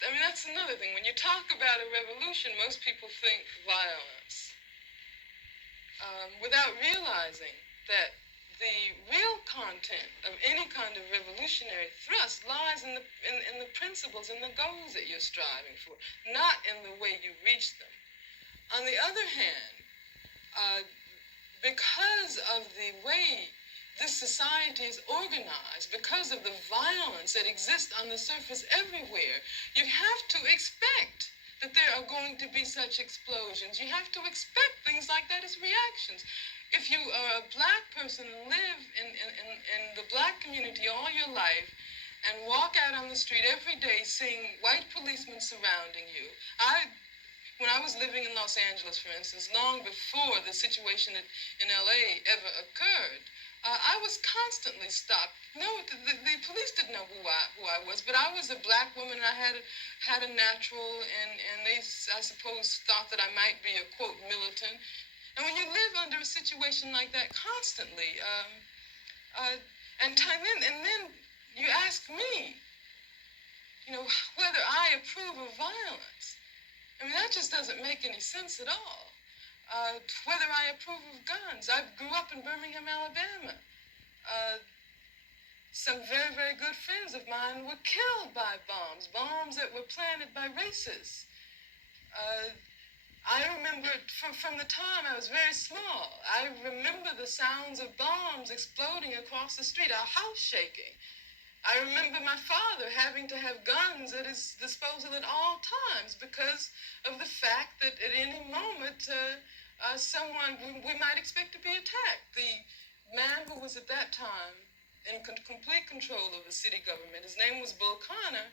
I mean, that's another thing. When you talk about a revolution, most people think violence, without realizing that the real content of any kind of revolutionary thrust lies in the principles and the goals that you're striving for, not in the way you reach them. On the other hand, uh, because of the way this society is organized, because of the violence that exists on the surface everywhere, you have to expect that there are going to be such explosions. You have to expect things like that as reactions. If you are a black person and live in the black community all your life and walk out on the street every day seeing white policemen surrounding you, when I was living in Los Angeles, for instance, long before the situation in LA ever occurred, I was constantly stopped. No, the police didn't know who I was, but I was a black woman and I had a natural, and they, I suppose, thought that I might be a, quote, militant. And when you live under a situation like that constantly, uh, and then you ask me, whether I approve of violence. I mean, that just doesn't make any sense at all. Whether I approve of guns. I grew up in Birmingham, Alabama. Uh, some very, very good friends of mine were killed by bombs that were planted by racists. Uh, I remember from the time I was very small, I remember the sounds of bombs exploding across the street, our house shaking. I remember my father having to have guns at his disposal at all times because of the fact that at any moment someone we might expect to be attacked. The man who was at that time in complete control of the city government, his name was Bull Connor,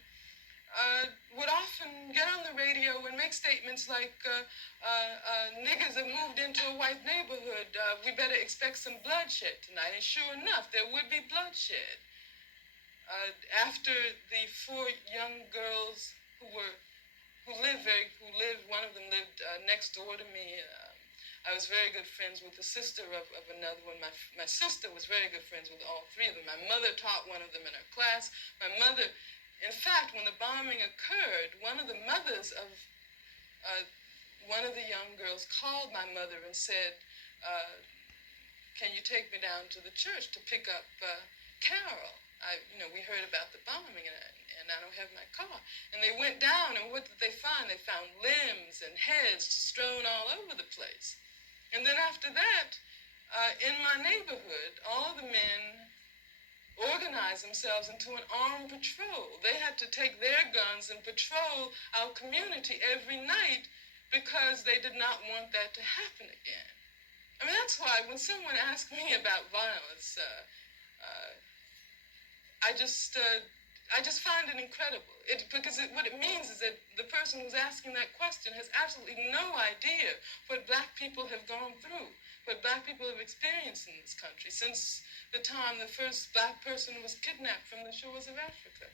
would often get on the radio and make statements like, niggers have moved into a white neighborhood, we better expect some bloodshed tonight. And sure enough, there would be bloodshed. After the four young girls who lived, one of them lived next door to me. I was very good friends with the sister of another one. My sister was very good friends with all three of them. My mother taught one of them in her class. My mother, in fact, when the bombing occurred, one of the mothers of one of the young girls called my mother and said, can you take me down to the church to pick up Carol? We heard about the bombing, and I don't have my car. And they went down, and what did they find? They found limbs and heads strewn all over the place. And then after that, in my neighborhood, all the men organized themselves into an armed patrol. They had to take their guns and patrol our community every night because they did not want that to happen again. I mean, that's why when someone asks me about violence, I just find it incredible. What it means is that the person who's asking that question has absolutely no idea what black people have gone through, what black people have experienced in this country since the time the first black person was kidnapped from the shores of Africa.